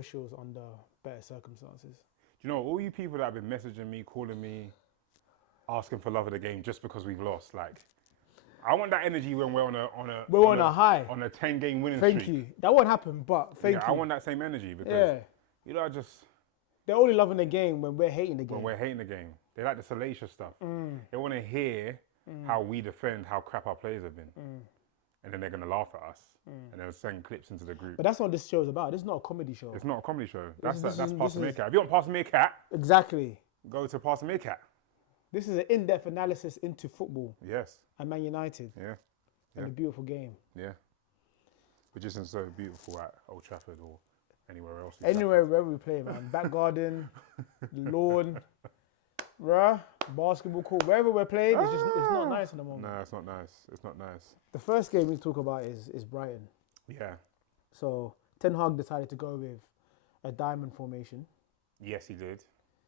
bushels under better circumstances. Do you know, all you people that have been messaging me, calling me, asking for love of the game just because we've lost, like, I want that energy when we're on a high. On a 10-game winning Thank streak. you. That won't happen, but thank you. I want that same energy because, you know, they're only loving the game when we're hating the game. When we're hating the game. They like the salacious stuff. They want to hear how we defend, how crap our players have been. And then they're going to laugh at us. And they'll send clips into the group. But that's not what this show is about. This is not a comedy show. It's not a comedy show. That's Pass the Meerkat. If you want Pass the Meerkat, exactly. Go to Pass the Meerkat. This is an in-depth analysis into football. Yes. And Man United. Yeah. And a beautiful game. Yeah. Which isn't so beautiful at Old Trafford or anywhere else. Anywhere, wherever we play, man. Back garden, lawn, basketball court, wherever we're playing, it's not nice at the moment. No, it's not nice. It's not nice. The first game we talk about is Brighton. Yeah. So Ten Hag decided to go with a diamond formation. Yes, he did.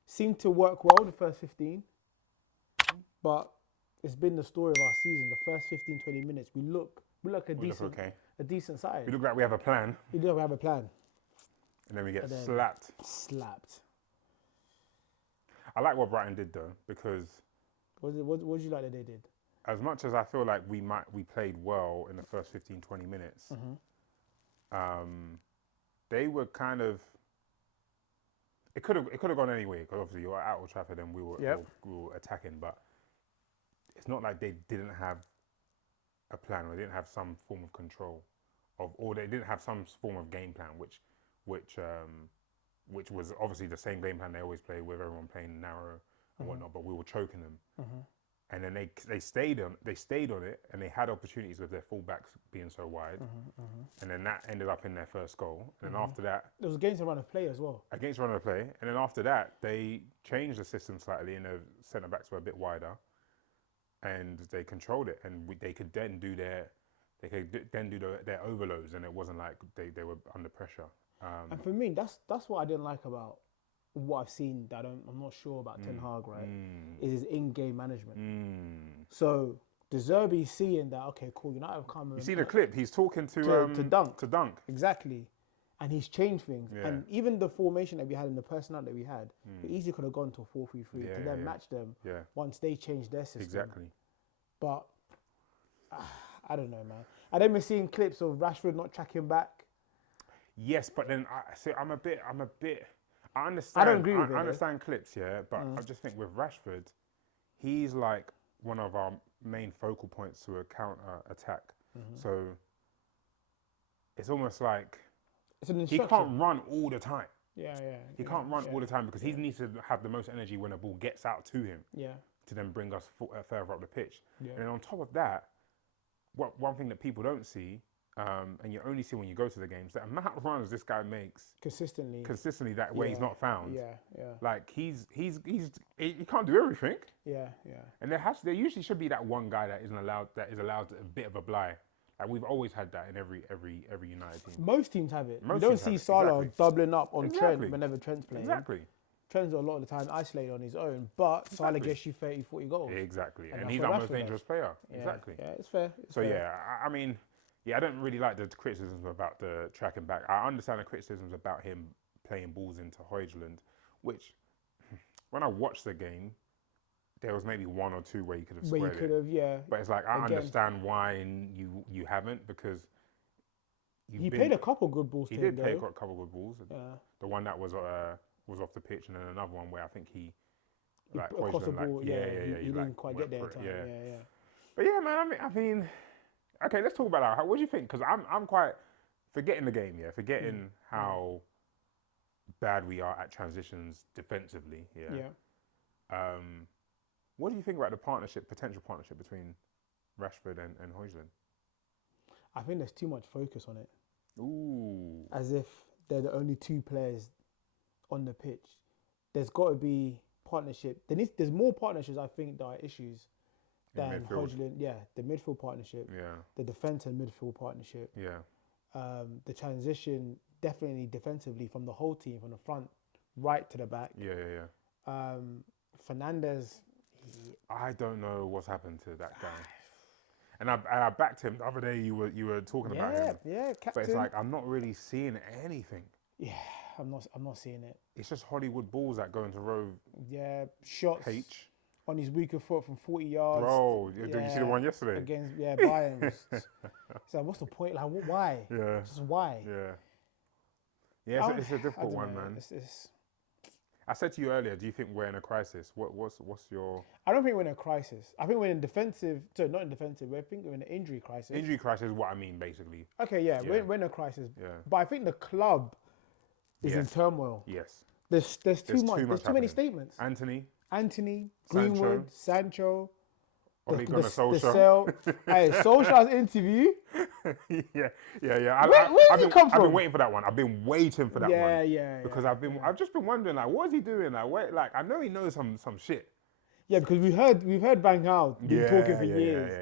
Seemed to work well the first 15, but it's been the story of our season. The first 15, 20 minutes, we look a decent side. We look like we have a plan. We look like we have a plan. And then we get slapped. I like what Brighton did though, because what did you like that they did? As much as I feel like we played well in the first 15, 20 minutes, they were kind of. It could have gone anyway because obviously you're at Old Trafford and we were attacking, but it's not like they didn't have a plan or they didn't have some form of control or they didn't have some form of game plan, which was obviously the same game plan they always play with everyone playing narrow and whatnot, but we were choking them. And then they stayed on it, and they had opportunities with their fullbacks being so wide, and then that ended up in their first goal. And then after that, it was against a run of play as well. Against a run of play, and then after that, they changed the system slightly, and the centre backs were a bit wider, and they controlled it, and they could then do their overloads, and it wasn't like they were under pressure. And for me, that's what I didn't like about what I've seen that I'm not sure about Ten Hag, right? Is his in-game management. So De Zerbi's seeing that, okay, cool, United have come. You see the clip? He's talking to Dunk. To Dunk. Exactly. And he's changed things. Yeah. And even the formation that we had and the personnel that we had, we easily could have gone to a 4-3-3 to then match them once they changed their system. Exactly. But I don't know, man. And then we're seeing clips of Rashford not tracking back. Yes, but then I'm a bit. I understand. I don't agree with it. I understand clips, but I just think with Rashford, he's like one of our main focal points to a counter attack. So it's almost like he can't run all the time. He can't run all the time because he needs to have the most energy when the ball gets out to him. To then bring us further up the pitch. And then on top of that, one thing that people don't see. And you only see when you go to the games, the amount of runs this guy makes consistently that way he's not found. Like he can't do everything. And there usually should be that one guy that is allowed a bit of a blind. Like we've always had that in every United team. Most teams have it. You don't see Salah doubling up on Trent whenever Trent's playing. Exactly. Trent's a lot of the time isolated on his own, but Salah gets you 30, 40 goals. Exactly. And he's our most dangerous player. Exactly. Yeah, it's fair. I mean. Yeah, I don't really like the criticisms about the tracking back. I understand the criticisms about him playing balls into Højlund, which, when I watched the game, there was maybe one or two where you could have squared it. But it's like, I understand why you haven't, because he played a couple good balls. He did play a couple good balls. The one that was off the pitch, and then another one where I think he across the ball. He didn't quite get there in time. But yeah, man. I mean. Okay, let's talk about that. What do you think? Because I'm quite forgetting the game, forgetting how bad we are at transitions defensively. What do you think about the potential partnership between Rashford and Højlund? I think there's too much focus on it. Ooh. As if they're the only two players on the pitch. There's got to be partnership. There's more partnerships, I think, that are issues. Than Højlund, the midfield partnership, the defence and midfield partnership, the transition definitely defensively from the whole team, from the front right to the back. Fernandes, I don't know what's happened to that guy, and I backed him the other day. You were talking about him, captain. But it's like I'm not really seeing anything. I'm not seeing it. It's just Hollywood balls that go into row Yeah, shots H. on his weaker foot from 40 yards. Bro, did you see the one yesterday? Against Bayern. So what's the point? Like, why? Yeah. Just why? Yeah, it's a difficult one, man. It's I said to you earlier, do you think we're in a crisis? What's your... I don't think we're in a crisis. I think we're in defensive... Sorry, not in defensive. I think we're in an injury crisis. Injury crisis is what I mean, basically. Okay, yeah. We're in a crisis. Yeah. But I think the club is in turmoil. Yes. There's too much. There's too many statements. Anthony, Greenwood, Sancho. Ole Gunnar Solskjaer. Hey, Solskjaer's interview. yeah. Where did he come from? I've been waiting for that one. I've been waiting for that one. Yeah. Because I've just been wondering, like, what is he doing? Like, I know he knows some shit. Yeah, because we've heard Van Gaal been talking for years.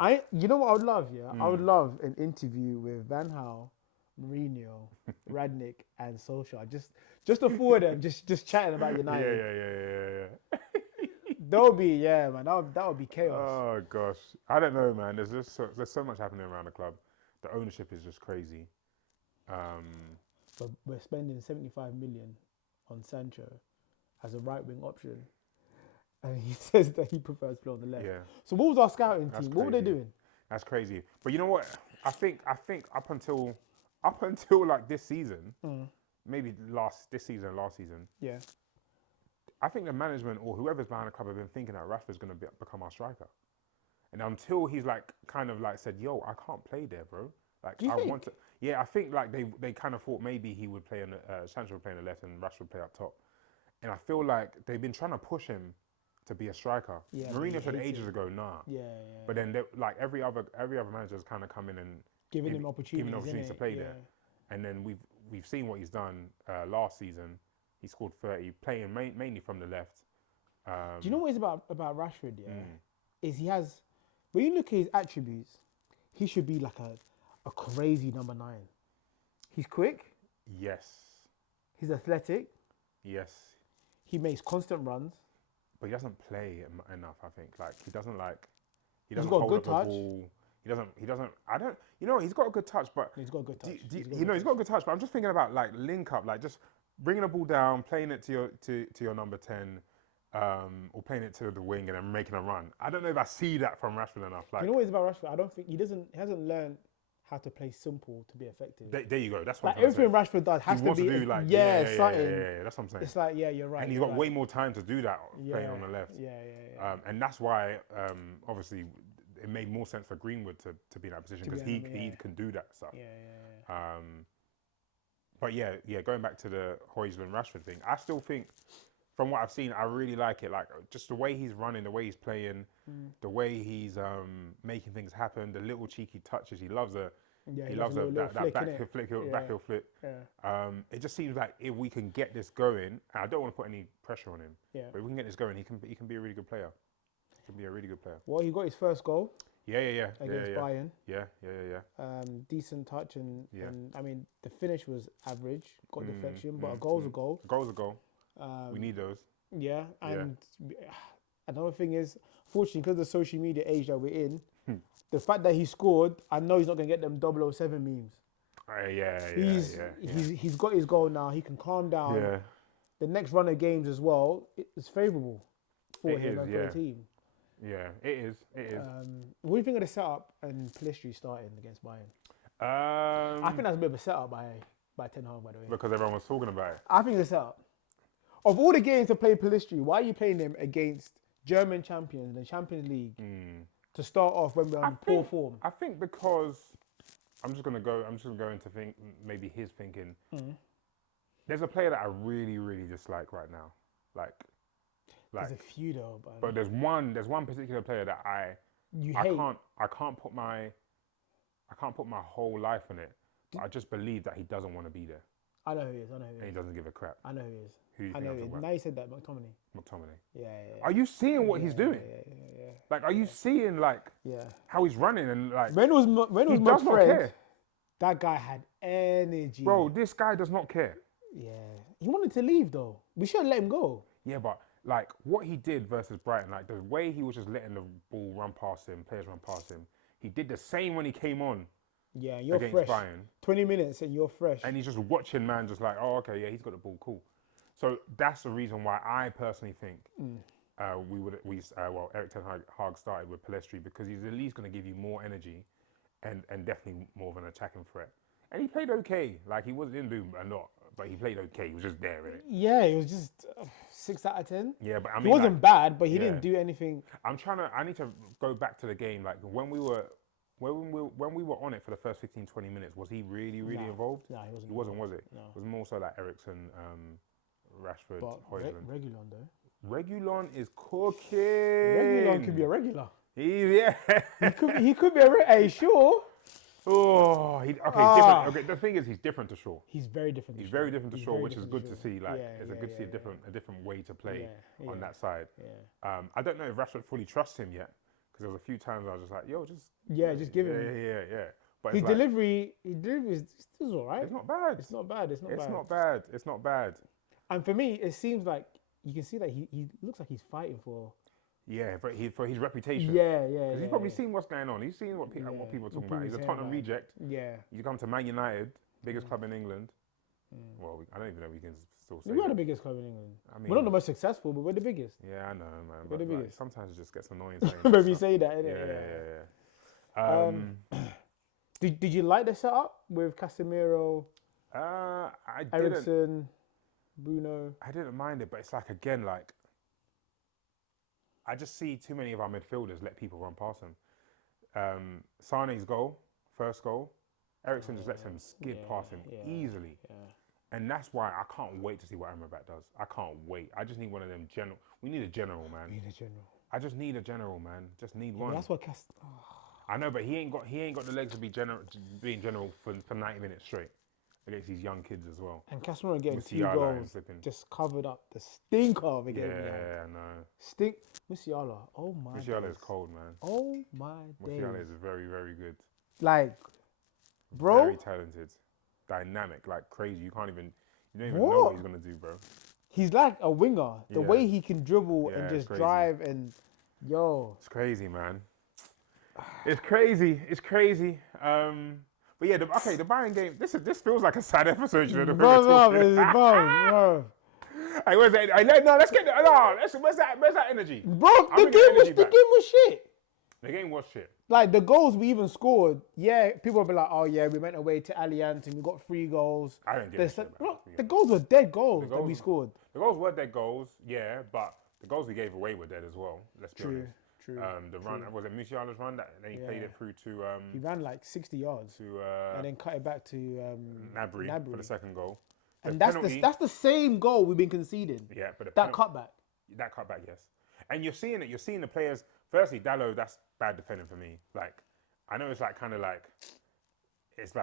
Yeah. You know what I would love? Yeah, I would love an interview with Van Gaal, Mourinho, Radnick, and Solskjaer. Just the four of them, just chatting about United. Yeah. That would be, man. That would be chaos. Oh gosh, I don't know, man. There's so much happening around the club. The ownership is just crazy. But we're spending 75 million on Sancho as a right wing option, and he says that he prefers to play on the left. Yeah. So what was our scouting team? What were they doing? That's crazy. But you know what? I think up until like this season, maybe last season. Yeah. I think the management or whoever's behind the club have been thinking that Rashford's going to become our striker. And until he's like kind of like said, yo, I can't play there, bro. Like want to. Yeah, I think like they kind of thought maybe he would play on Sancho would play on the left and Rashford would play up top. And I feel like they've been trying to push him to be a striker. Yeah, Mourinho said ages ago, nah. Yeah. But then like every other manager's kind of come in and giving him opportunities to play there. And then we've seen what he's done last season. He scored 30, playing mainly from the left. Do you know what is about Rashford? Yeah, is he has. When you look at his attributes, he should be like a crazy number 9. He's quick. Yes. He's athletic. Yes. He makes constant runs. But he doesn't play enough. I think he doesn't He's got a good touch. Ball. He doesn't. I don't. You know, he's got a good touch, but he's got a good touch. He's got a good touch. But I'm just thinking about like link up, like just bringing the ball down, playing it to your number 10, or playing it to the wing and then making a run. I don't know if I see that from Rashford enough. Like, you know what is about Rashford? I don't think he hasn't learned how to play simple to be effective. There you go. That's what like everything Rashford does has to be do like something. Yeah. That's what I'm saying. It's like you're right. And he's got way more time to do that playing on the left. Yeah. And that's why obviously it made more sense for Greenwood to be in that position because he can do that stuff. Yeah. But going back to the Højlund Rashford thing, I still think, from what I've seen, I really like it. Like just the way he's running, the way he's playing, the way he's making things happen, the little cheeky touches. He loves that backheel flick. Yeah. It just seems like if we can get this going, and I don't want to put any pressure on him, but if we can get this going, he can be a really good player. He can be a really good player. Well, he got his first goal. Yeah. Against Bayern. Yeah. Decent touch and I mean the finish was average. Got deflection, but a goal's a goal. A goal's a goal. We need those. Yeah, and another thing is, fortunately, because of the social media age that we're in, the fact that he scored, I know he's not going to get them 007 memes. He's got his goal now. He can calm down. Yeah. The next run of games as well is favourable for him and for the team. Yeah, it is. What do you think of the setup and Pellistri starting against Bayern? I think that's a bit of a setup by Ten Hag, by the way. Because everyone was talking about it. I think it's a setup. Of all the games to play Pellistri, why are you playing him against German champions in the Champions League to start off when we're on poor form? I think because I'm just gonna go into maybe his thinking. There's a player that I really, really dislike right now. Like there's a few though, but there's one particular player that I can't put my whole life in it. But I just believe that he doesn't want to be there. I know who he is. And he doesn't give a crap. I know who he is. Who you think I'm talking about? Now you said that, McTominay. Yeah. Are you seeing what he's doing? Yeah. Like, are you seeing how he's running and like? When was he does not care. That guy had energy. Bro, this guy does not care. Yeah, he wanted to leave though. We should have let him go. Yeah, but like what he did versus Brighton, like the way he was just letting the ball run past him, players run past him. He did the same when he came on Yeah, you're against fresh. Bayern. 20 minutes and you're fresh. And he's just watching, man, just like, oh, okay, yeah, he's got the ball, cool. So that's the reason why I personally think Eric Ten Hag started with Pellistri, because he's at least going to give you more energy and definitely more of an attacking threat. And he played okay. Like, didn't do a lot, but he played okay. He was just there, innit? Yeah, he was just 6 out of 10. Yeah, but I mean, he wasn't bad, but he didn't do anything. I need to go back to the game. Like, when we were on it for the first 15, 20 minutes, was he really involved? No, he wasn't, was it? No. It was more so like Eriksen, Rashford, Højlund. Regulon, though. Regulon is cooking. Regulon could be a regular. He could be a Hey, sure. Oh, different. Okay, the thing is, he's different to Shaw. He's very different. He's very different to Shaw, which is good to see. Like, it's good to see a different way to play on that side. Yeah. I don't know if Rashford fully trusts him yet, because there was a few times I was just like, yo, just give him. Yeah. But his delivery is still all right. It's not bad. It's not bad. It's not bad. And for me, it seems like you can see that he looks like he's fighting for. Yeah, for his reputation. Yeah. He's probably seen what's going on. He's seen what people are talking about. He's a Tottenham reject. Yeah. You come to Man United, biggest club in England. Well, I don't even know if we can still say. We're the biggest club in England. I mean, we're not the most successful, but we're the biggest. Yeah, I know, man. We're the biggest. Sometimes it just gets annoying. When we say that, innit? Yeah. Did you like the setup with Casemiro, Eriksen, Bruno? I didn't mind it, but it's like, again, like, I just see too many of our midfielders let people run past them. Sane's first goal, Eriksen just lets him skid past him easily. Yeah. And that's why I can't wait to see what Amrabat does. I can't wait. I just need one of them general. We need a general, man. We need a general. I just need a general, man. Just need one. That's what I know, but he ain't got the legs to be being general for 90 minutes straight against these young kids as well. And Casemiro getting Musiala 2 goals just covered up the stinker of a game. Yeah, I know. Musiala, oh my. Musiala is cold, man. Oh my days. Musiala is very, very good. Like, bro. Very talented, dynamic, like crazy. You don't even know what he's gonna do, bro. He's like a winger. The way he can dribble and just drive and, it's crazy, man. It's crazy. But yeah, the Bayern game. This feels like a sad episode. You know, bro. Hey, where's that? No, let's get that. No, where's that energy? Bro, the game was shit. The game was shit. Like, the goals we even scored, people will be like, oh yeah, we went away to Allianz and we got 3 goals. I don't get it. The goals were dead goals that we scored. The goals were dead goals, yeah, but the goals we gave away were dead as well. Let's be honest. True. The run, was it Musiala's run that then he played it through to? He ran like 60 yards and then cut it back to Nabry for the second goal. And that's the same goal we've been conceding. Yeah, but that cutback. That cutback, yes. And you're seeing it. You're seeing the players. Firstly, Dalot, that's bad defending for me. Like, I know it's like kind of like, it's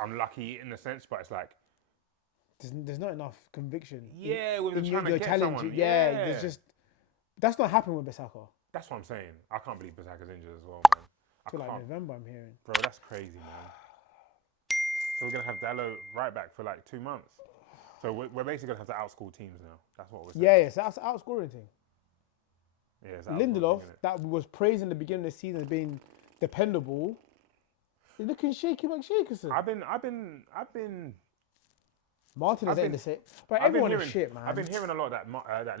unlucky in a sense, but it's like there's not enough conviction. Yeah, with trying to get someone. Yeah, there's just that's not happening with Bissaka. That's what I'm saying. I can't believe Bissaka's injured as well, man. I feel like November, I'm hearing. Bro, that's crazy, man. So we're gonna have Dalot right back for like 2 months. So we're basically gonna have to outscore teams now. That's what we're saying. Yeah, so that's the outscoring thing. Yeah, Lindelof, that was praised in the beginning of the season as being dependable, is looking shaky like Shakerson. I've been. Martinez ain't the same. But everyone is shit, man. I've been hearing a lot that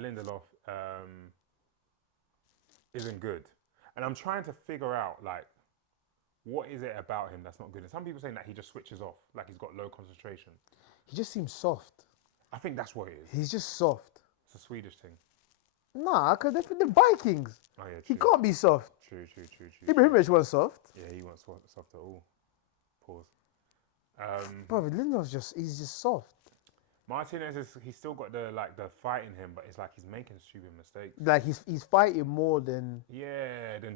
Lindelof isn't good, and I'm trying to figure out like what is it about him that's not good. And some people saying that he just switches off, like he's got low concentration. He just seems soft. I think that's what it is. He's just soft. It's a Swedish thing. Nah, because they're the Vikings. Oh yeah, true. He can't be soft. True. Ibrahimovic wasn't soft. Yeah, he wasn't soft at all. Pause. Bro, Lindelof's he's just soft. Martinez he's still got the fight in him, but it's like he's making stupid mistakes. Like he's fighting more than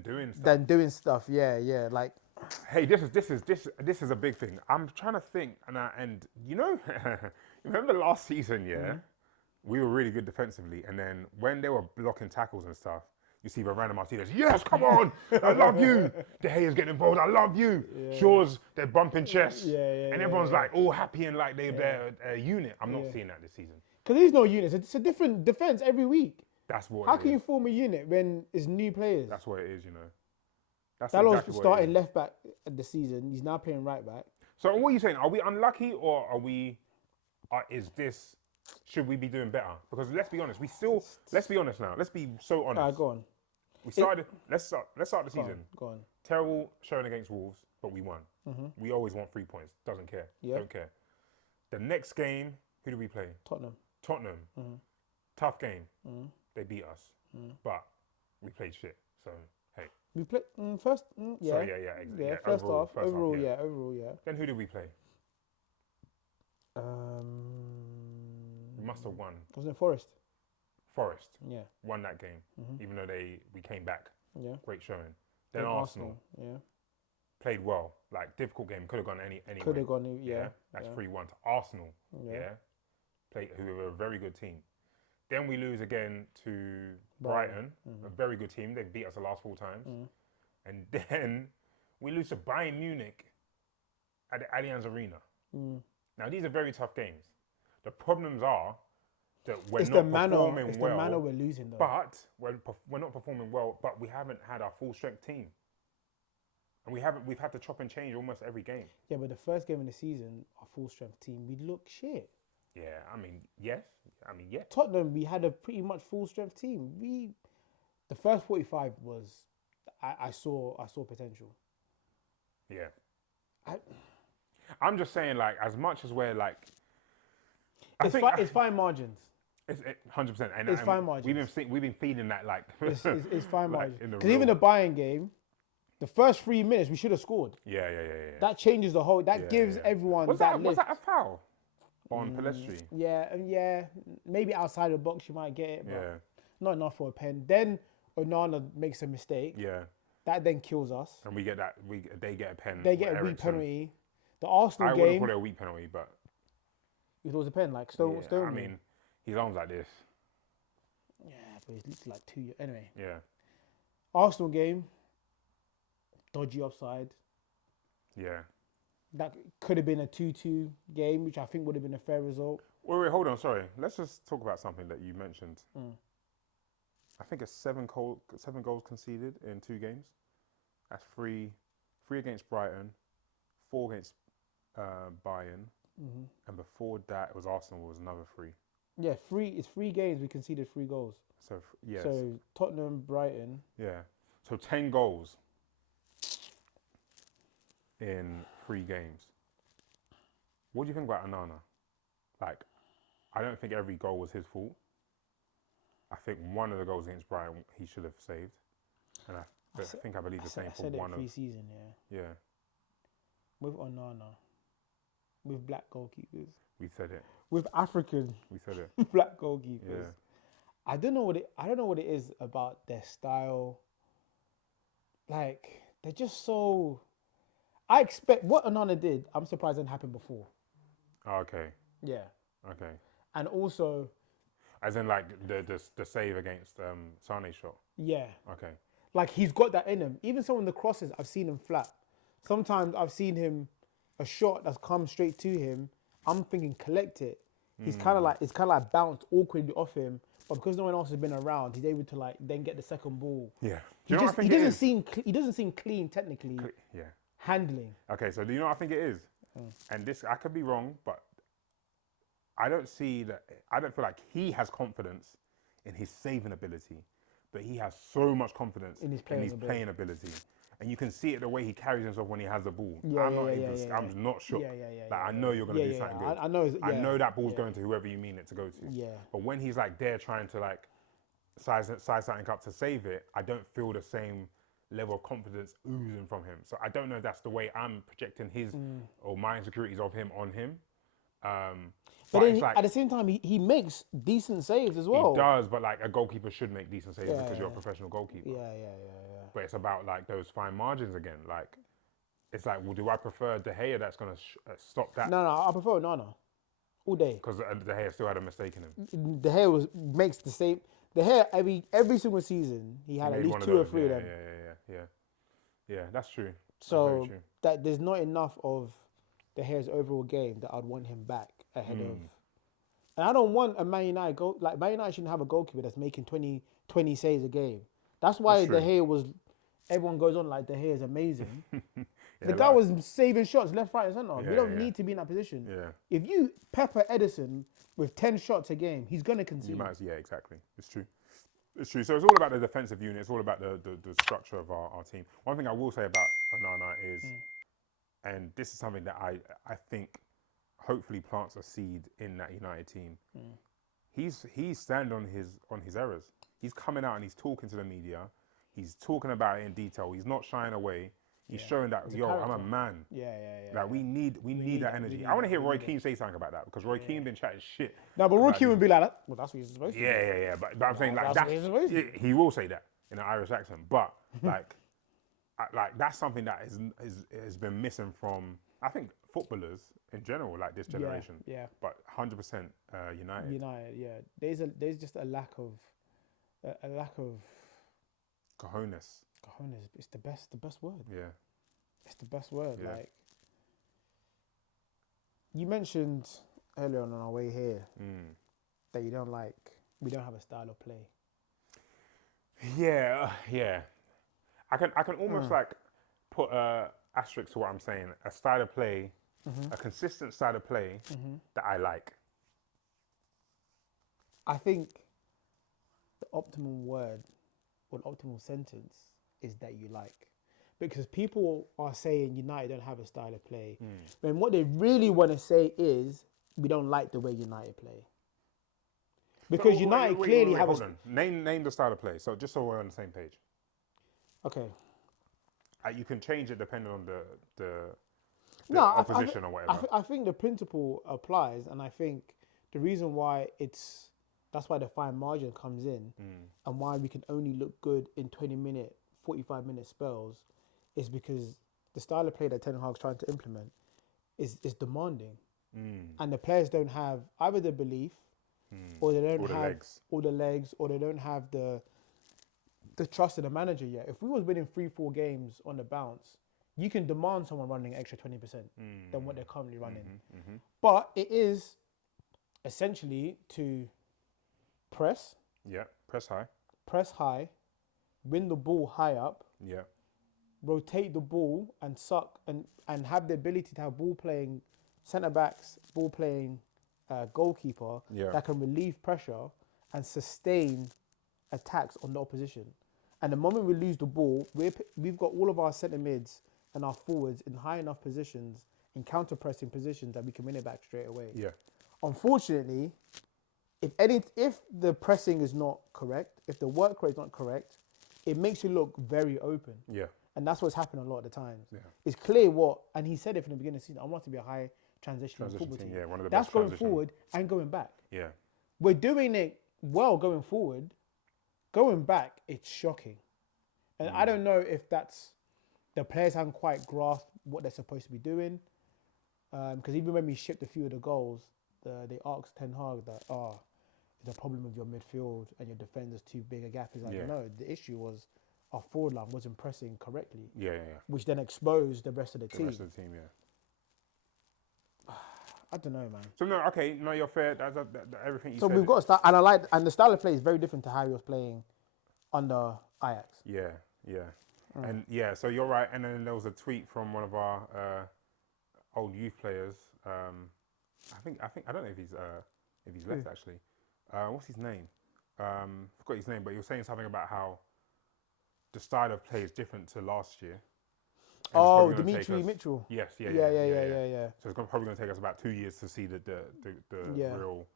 doing stuff. Yeah. Like, hey, this is a big thing. I'm trying to think, and you know, remember last season, we were really good defensively, and then when they were blocking tackles and stuff, you see Varane Martinez, yes, come on, I love you. De Gea's getting involved, I love you. Yeah. Shaw's, they're bumping chests. And everyone's like all happy and like they're a unit. I'm not seeing that this season. Because there's no unit. It's a different defence every week. That's what How can you form a unit when it's new players? That's what it is, you know. That's Dalot's exactly what it starting is. left back at the season. He's now playing right back. So what are you saying? Are we unlucky or are we? Is this? Should we be doing better? Because let's be honest. Let's be honest now. Let's be so honest. Alright, go on. We started. Let's start the Go on. season. Go on. Terrible showing against Wolves, but we won. We always want 3 points. Doesn't care. Yeah. Don't care. The next game, who do we play? Tottenham. Tough game. They beat us, but we played shit. So hey. We played first. Yeah. So yeah. First Overall, half. Overall, yeah. Then who did we play? We must have won. Wasn't it Forest? Forest. Yeah. Won that game, even though we came back. Yeah. Great showing. Then Arsenal. Yeah. Played well. Like difficult game. Could have gone any. Could have gone. Yeah. That's 3-1 to Arsenal. Yeah. Who were a very good team. Then we lose again to Brighton, a very good team. They've beat us the last 4 times. And then we lose to Bayern Munich at the Allianz Arena. Now, these are very tough games. The problems are that we're not performing well. It's the manner we're losing, though. But we're not performing well, but we haven't had our full-strength team. And we've had to chop and change almost every game. Yeah, but the first game of the season, our full-strength team, we looked shit. Yeah, yes. Tottenham, we had a pretty much full-strength team. The first 45 was, I saw potential. Yeah. I'm just saying, like, as much as we're like, it's fine margins. It's 100%. And it's fine margins. We've been feeding that like. It's fine like margins. Because even the Bayern game, the first 3 minutes we should have scored. Yeah. That changes the whole. That gives everyone was that lift. Was that a foul on Pelestri? Yeah. Maybe outside the box you might get it, but not enough for a pen. Then Onana makes a mistake. Yeah. That then kills us. And we get that. They get a pen. They get a weak penalty. The Arsenal game. I wouldn't call it a weak penalty, but it was a pen, like Stone. I mean, his arms like this. Yeah, but it's like 2 years. Anyway. Yeah. Arsenal game. Dodgy offside. Yeah. That could have been a 2-2 game, which I think would have been a fair result. Wait, hold on. Sorry. Let's just talk about something that you mentioned. I think it's 7 goals conceded in 2 games. That's 3 against Brighton, 4 against Bayern, and before that it was Arsenal. Was another 3. Yeah, it's 3 games. We conceded 3 goals. So yes. So Tottenham, Brighton. Yeah. So 10 goals in 3 games. What do you think about Onana? Like, I don't think every goal was his fault. I think one of the goals against Brighton he should have saved, and I believe the same for one of pre-season. Yeah. With Onana, with black goalkeepers. We said it. With African. We said it. Black goalkeepers. Yeah. I don't know what it is about their style. Like, they're just so. I expect what Onana did. I'm surprised it didn't happen before. Oh, okay. Yeah. Okay. And also. As in, like the save against Sane's shot. Yeah. Okay. Like, he's got that in him. Even some of the crosses, I've seen him flat. Sometimes I've seen him a shot that's come straight to him. I'm thinking collect it. It's kind of like bounced awkwardly off him. But because no one else has been around, he's able to like then get the second ball. Yeah. He doesn't seem clean technically. Yeah. Handling. Okay, so do you know what I think it is? And this, I could be wrong, but I don't feel like he has confidence in his saving ability, but he has so much confidence in his playing ability. And you can see it the way he carries himself when he has the ball. I'm not shook. I know you're going to do something good. I know that ball's going to whoever you mean it to go to. Yeah. But when he's like there trying to like size something up to save it, I don't feel the same level of confidence oozing from him. So I don't know if that's the way I'm projecting his or my insecurities of him on him. But then at the same time, he makes decent saves as well. He does, but like a goalkeeper should make decent saves because you're a professional goalkeeper. Yeah. But it's about like those fine margins again. Like, it's like, well, do I prefer De Gea that's going to stop that? No, I prefer Onana all day. Because De Gea still had a mistake in him. De Gea makes the same. De Gea every single season he had at least 2 or 3 of them. Yeah, that's true. So that there's not enough of De Gea's overall game that I'd want him back ahead of. And I don't want a Man United goal. Like, Man United shouldn't have a goalkeeper that's making 20 saves a game. That's why De Gea was everyone goes on like De Gea is amazing. Yeah, The guy was saving shots left, right, and centre. Yeah, We don't yeah. need to be in that position. Yeah. If you pepper Edison with 10 shots a game, he's gonna concede. Yeah, exactly. It's true. It's true. So it's all about the defensive unit. It's all about the structure of our team. One thing I will say about Onana is, and this is something that I think hopefully plants a seed in that United team. He's standing on his errors. He's coming out and he's talking to the media. He's talking about it in detail. He's not shying away. He's showing that, I'm a man. Like, we need that energy. I want to hear Roy Keane say something about that, because Roy Keane been chatting shit. No, but Roy Keane would be like, well, that's what he's supposed to do. Yeah. But I'm saying, like, he will say that in an Irish accent. But, like, that's something that has been missing from, I think, footballers in general, like this generation. Yeah. But 100% United. United, yeah. There's just a lack of cojones. Cojones. It's the best word. Yeah. It's the best word. Yeah. Like, you mentioned earlier on our way here that we don't have a style of play. Yeah. I can almost like put a asterisk to what I'm saying. A style of play, a consistent style of play that I like. I think the optimum word or the optimal sentence is that you like. Because people are saying United don't have a style of play. When what they really want to say is, we don't like the way United play. Because United clearly have a... Name the style of play, so just so we're on the same page. Okay. You can change it depending on the opposition or whatever. I think the principle applies, and I think the reason why that's why the fine margin comes in, and why we can only look good in 20-minute, 45-minute spells, is because the style of play that Ten Hag's trying to implement is demanding, and the players don't have either the belief, or they don't have all the legs, or they don't have the trust in the manager yet. If we was winning 3-4 games on the bounce, you can demand someone running extra 20% than what they're currently running. But it is essentially to press. Yeah, press high. Press high, win the ball high up. Yeah. Rotate the ball and suck and have the ability to have ball playing centre backs, ball playing goalkeeper that can relieve pressure and sustain attacks on the opposition. And the moment we lose the ball, we've got all of our centre mids and our forwards in high enough positions, in counter pressing positions, that we can win it back straight away. Yeah. Unfortunately, if the pressing is not correct, if the work rate is not correct, it makes you look very open. Yeah. And that's what's happened a lot of the times. Yeah. It's clear and he said it from the beginning of the season, I want to be a high transition football team. Yeah, one of the that's best going forward and going back. Yeah. We're doing it well going forward. Going back, it's shocking. And I don't know if that's the players haven't quite grasped what they're supposed to be doing. Because even when we shipped a few of the goals, they asked Ten Hag that, the problem with your midfield and your defenders too big a gap. Is like, no, the issue was our forward line wasn't pressing correctly. Yeah. Which then exposed the rest of the team. The rest of the team, yeah. I don't know, man. So you're fair. That's everything you said. So we've got to start, and the style of play is very different to how he was playing under Ajax. Yeah. And so you're right. And then there was a tweet from one of our old youth players. I don't know if he's left actually. What's his name? Forgot his name, but he was saying something about how the style of play is different to last year. Oh, Dimitri Mitchell. Yes, yeah. So it's probably going to take us about 2 years to see the real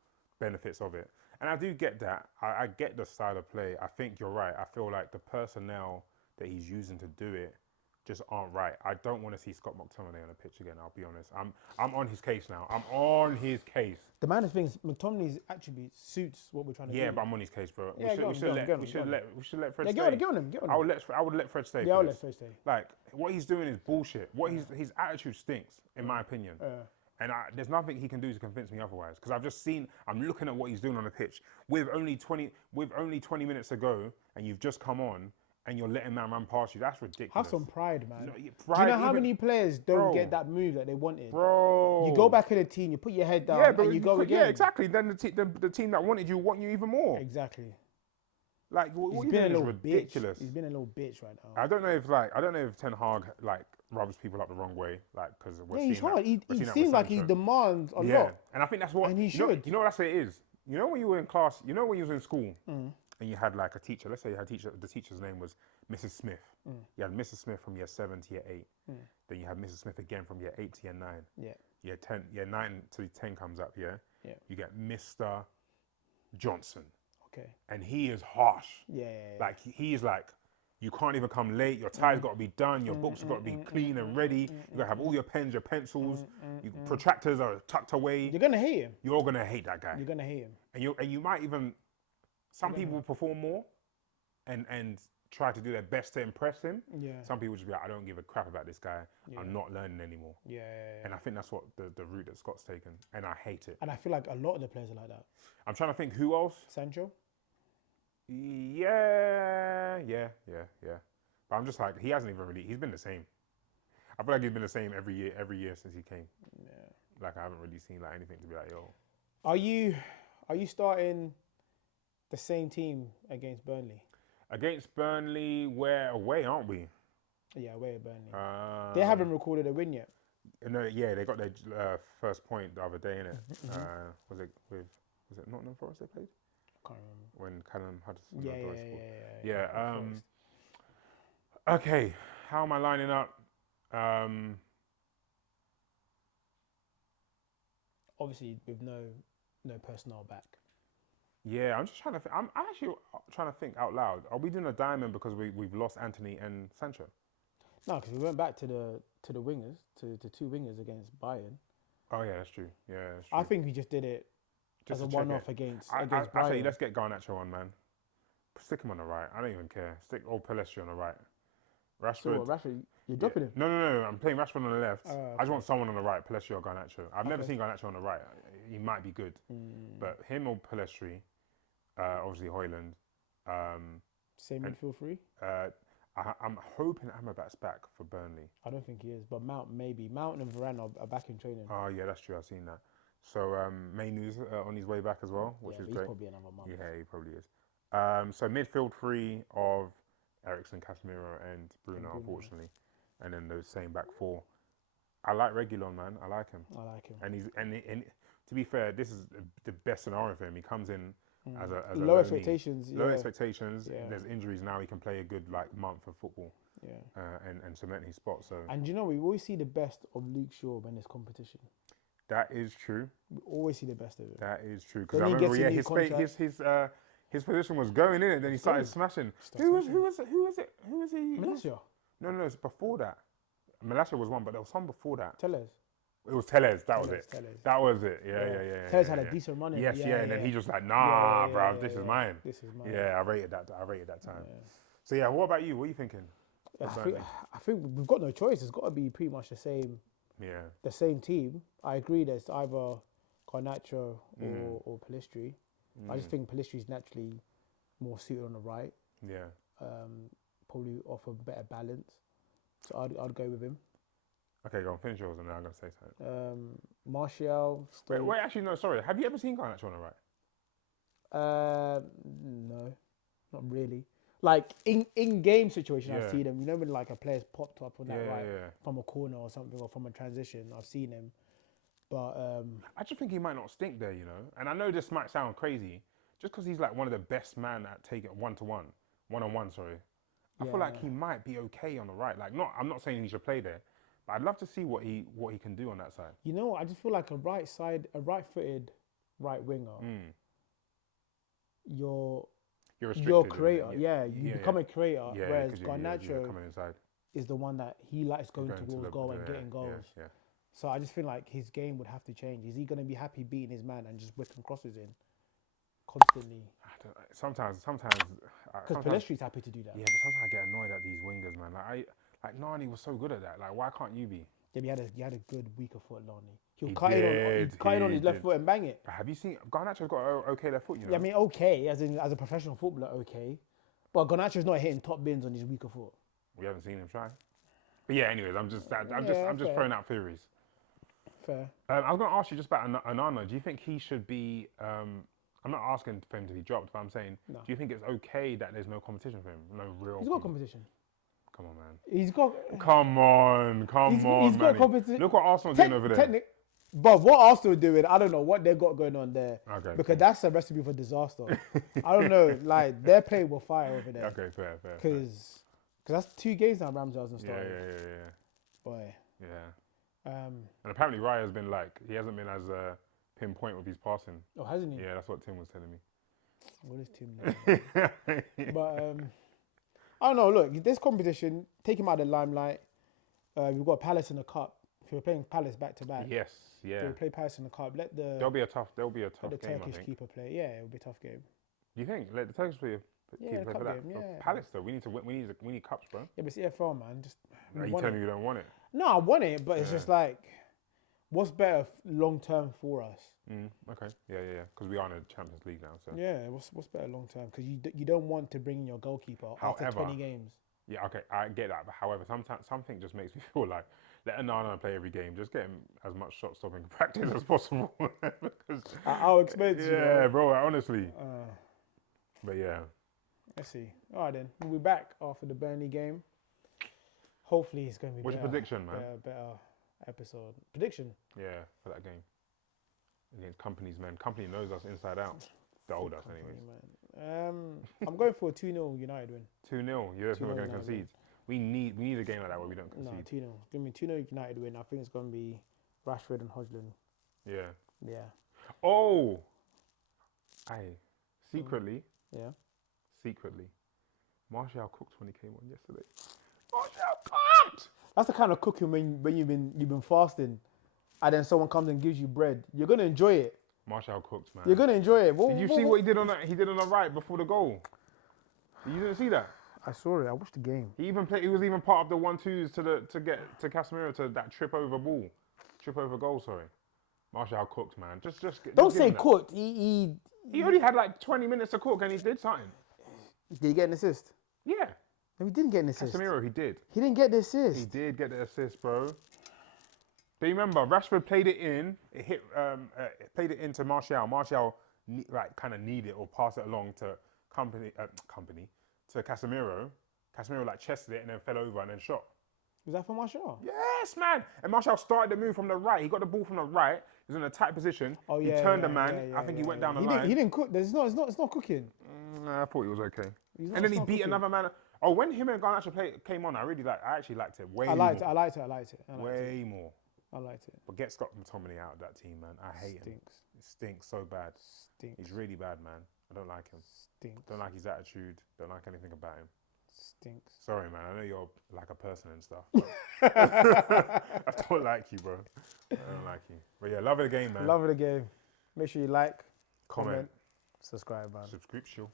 benefits of it. And I do get that. I get the style of play. I think you're right. I feel like the personnel that he's using to do it just aren't right. I don't want to see Scott McTominay on the pitch again, I'll be honest. I'm on his case now. I'm on his case. The man of things, McTominay's attribute suits what we're trying to do. Yeah, but I'm on his case, bro. We should let Fred stay. Get on him. I would let Fred stay. Yeah, I would let Fred stay. Like, what he's doing is bullshit. His attitude stinks, in my opinion. And there's nothing he can do to convince me otherwise. Because I'm looking at what he's doing on the pitch. With only 20 minutes to go, and you've just come on, and you're letting man run past you. That's ridiculous. Have some pride, man. Pride, do you know how many players don't get that move that they wanted? Bro. You go back in the team, you put your head down, and you go again. Yeah, exactly. Then the team that wanted you want you even more. Exactly. Like what He's you're been a doing is little ridiculous. bitch. He's been a little bitch right now. I don't know if Ten Hag like rubs people up the wrong way, like because we're seeing He's hard. He seeing that seems with like he Sancho. demands a Yeah, lot. and I think that's what And he you should. know what I say it is. You know when you were in class, you know when you was in school and you had like a teacher. Let's say you had a teacher. The teacher's name was Mrs. Smith. You had Mrs. Smith from year 7 to year 8. Then you had Mrs. Smith again from year 8 to year 9. Yeah. Year 9 to 10 comes up. Yeah. Yeah. You get Mr. Johnson. Okay. And he is harsh. Yeah. Like he is like, you can't even come late. Your tie's got to be done. Your books have got to be clean and ready. You got to have all your pens, your pencils. Protractors are tucked away. You're gonna hate him. You're gonna hate that guy. You're gonna hate him. And you might even. Some people perform more, and try to do their best to impress him. Yeah. Some people just be like, I don't give a crap about this guy. Yeah. I'm not learning anymore. Yeah. And I think that's what the route that Scott's taken, and I hate it. And I feel like a lot of the players are like that. I'm trying to think who else. Sancho. Yeah. But I'm just like, he hasn't even really. He's been the same. I feel like he's been the same every year since he came. Yeah. Like I haven't really seen like anything to be like, yo. Are you starting the same team against Burnley? Against Burnley, we're away, aren't we? Yeah, away at Burnley. They haven't recorded a win yet. No, yeah, they got their first point the other day, innit? Was it Nottingham Forest they played? Can't remember. When Callum Hudson. Yeah. Okay, how am I lining up? Obviously, with no personnel back. Yeah, I'm just trying to. I'm actually trying to think out loud. Are we doing a diamond because we've lost Anthony and Sancho? No, because we went back to the wingers, to 2 wingers against Bayern. Oh yeah, that's true. Yeah, that's true. I think we just did it just as a to check one-off it. against I Bayern. say let's get Garnacho on, man. Stick him on the right. I don't even care. Stick old Pelestri on the right. Rashford. So what, Rashford, you're dropping him? No. I'm playing Rashford on the left. Okay. I just want someone on the right, Pelestri or Garnacho. I've never seen Garnacho on the right. He might be good, but him or Pelestri, obviously Højlund. Same midfield 3? I'm hoping Amrabat's back for Burnley. I don't think he is, but Mount maybe. Mount and Varane are back in training. Oh yeah, that's true. I've seen that. So Mainoo's on his way back as well, which is he's great. Probably another month. Yeah, he probably is. So midfield 3 of Eriksen, Casemiro, and Bruno, unfortunately, and then the same back 4. I like Reguilon, man. I like him. And to be fair, this is the best scenario for him. He comes in as a low expectations. Low expectations. Yeah. There's injuries now. He can play a good month of football. Yeah. And cement his spot. So. And you know, we always see the best of Luke Shaw when there's competition. That is true. We always see the best of it. That is true. Because I Then he remember, gets a new his position was going in, and then he started smashing. Who was it? Malacia. No, it's before that. Malacia was one, but there was some before that. Tellez. It was Tellez. That was it. That was it. Yeah. Tellez had a decent run in. Yes, and then he just like, nah, bro, this is mine. This is mine. Yeah, I rated that time. Yeah. So yeah, what about you? What are you thinking? I think we've got no choice. It's got to be pretty much the same. Yeah. The same team. I agree. There's either Garnacho or Pelistri. I just think Pelistri's naturally more suited on the right. Yeah. Probably offer better balance. So I'd go with him. Okay, go on. Finish yours, and then I'm gonna say something. Martial. Wait. Actually, no. Sorry. Have you ever seen Garnacho on the right? No, not really. Like in game situation, I've seen him. You know when like a player's popped up on that from a corner or something, or from a transition. I've seen him, but I just think he might not stink there, you know. And I know this might sound crazy, just because he's like one of the best man at taking one-on-one. Sorry, I feel like he might be okay on the right. Like, I'm not saying he should play there, but I'd love to see what he can do on that side. You know, I just feel like a right-footed right winger. You're a creator, you become a creator. Whereas Garnacho is the one that he likes going towards goal and getting goals. Yeah. So I just feel like his game would have to change. Is he going to be happy beating his man and just whipping crosses in constantly? Sometimes. Because Pelestri's happy to do that. Yeah, but sometimes I get annoyed at these wingers, man. Like Nani was so good at that. Like, why can't you be? Yeah, he had a good weaker foot, Nani. He'll cut it on his left foot and bang it. Have you seen Garnacho's got an okay left foot, you know? Yeah, I mean, okay, as a professional footballer, okay. But Garnacho's not hitting top bins on his weaker foot. We haven't seen him try. But yeah, anyways, I'm just throwing out theories. Fair. I was going to ask you just about Onana. Do you think he should be I'm not asking for him to be dropped, but I'm saying, No. do you think it's okay that there's no competition for him? No real. He's got competition. Come on, man. He's got. Come on, He's got man. competition. Look what Arsenal doing over there. But what Arsenal doing, I don't know what they've got going on there. Okay. Because that's a recipe for disaster. I don't know. Like, their play will fire over there. Okay, fair. Because that's 2 games now Ramsey hasn't Yeah. started. Boy. Yeah. And apparently Raya's been he hasn't been as pinpoint with his passing. Oh, hasn't he? Yeah, that's what Tim was telling me. What is Tim doing? But, I don't know. Look, this competition, take him out of the limelight. We've got Palace in the cup. If we're playing Palace back to back. Yes, yeah. We'll play Palace in the cup. There'll be a tough let game, the I Turkish think. keeper play. Yeah, it'll be a tough game. You think? Let the Turkish keeper play cup for that? game, For yeah. Palace though, we need to win. We need cups, bro. Yeah, but it's EFL, man. Are you telling me you don't want it? No, I want it, but it's just like, what's better long term for us? Okay. Yeah. Because we are in the Champions League now, so. Yeah, what's better long term? Because you don't want to bring in your goalkeeper after 20 games. Yeah, okay, I get that. But however, sometimes something just makes me feel like let Onana play every game. Just get him as much shot stopping practice as possible. Because I'll explain to you. Yeah, bro. Honestly. But yeah. Let's see. All right then, we'll be back after the Burnley game. Hopefully, it's going to be. What's your prediction, man? Better episode. Prediction. Yeah, for that game against Companies, man. Company knows us inside out. The old us, anyways. I'm going for a 2-0 United win. 2-0. You don't think we're going to concede? We need a game like that where we don't concede. No, 2-0. It's going to be 2-0 United win. I think it's going to be Rashford and Hodgson. Yeah. Yeah. Oh! Secretly. Yeah. Secretly. Martial cooked when he came on yesterday. Martial cooked! That's the kind of cooking when you've been fasting and then someone comes and gives you bread. You're going to enjoy it. Martial cooked, man. You're going to enjoy it. Did you see what he did on the right before the goal? You didn't see that? I saw it. I watched the game. He was even part of the 1-2s to get to Casemiro to that trip over goal. Sorry, Martial cooked, man. Just don't say cooked. He only had like 20 minutes to cook and he did something. Did he get an assist? Yeah. No, he didn't get an assist. Casemiro, he did. He didn't get the assist. He did get the assist, bro. Do you remember Rashford played it in? It hit. Played it into Martial. Martial kind of needed it or pass it along to company to Casemiro. Casemiro chested it and then fell over and then shot. Was that for Martial? Yes, man. And Martial started the move from the right. He got the ball from the right. He was in a tight position. Oh, he turned the man. I think he went down the line. He didn't cook. It's not cooking. I thought he was okay. And then he beat another man. Oh, when him and Garnacho came on, I actually liked it way more. I liked it. Way more. I liked it. But get Scott McTominay out of that team, man. I hate him. It stinks so bad. He's really bad, man. I don't like him. Stinks. Don't like his attitude. Don't like anything about him. Stinks. Sorry, man. I know you're like a person and stuff. I don't like you, bro. I don't like you. But yeah, love of the game, man. Love of the game. Make sure you like, comment, subscribe, man. Subscription.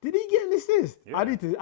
Did he get an assist? Yeah. I need to.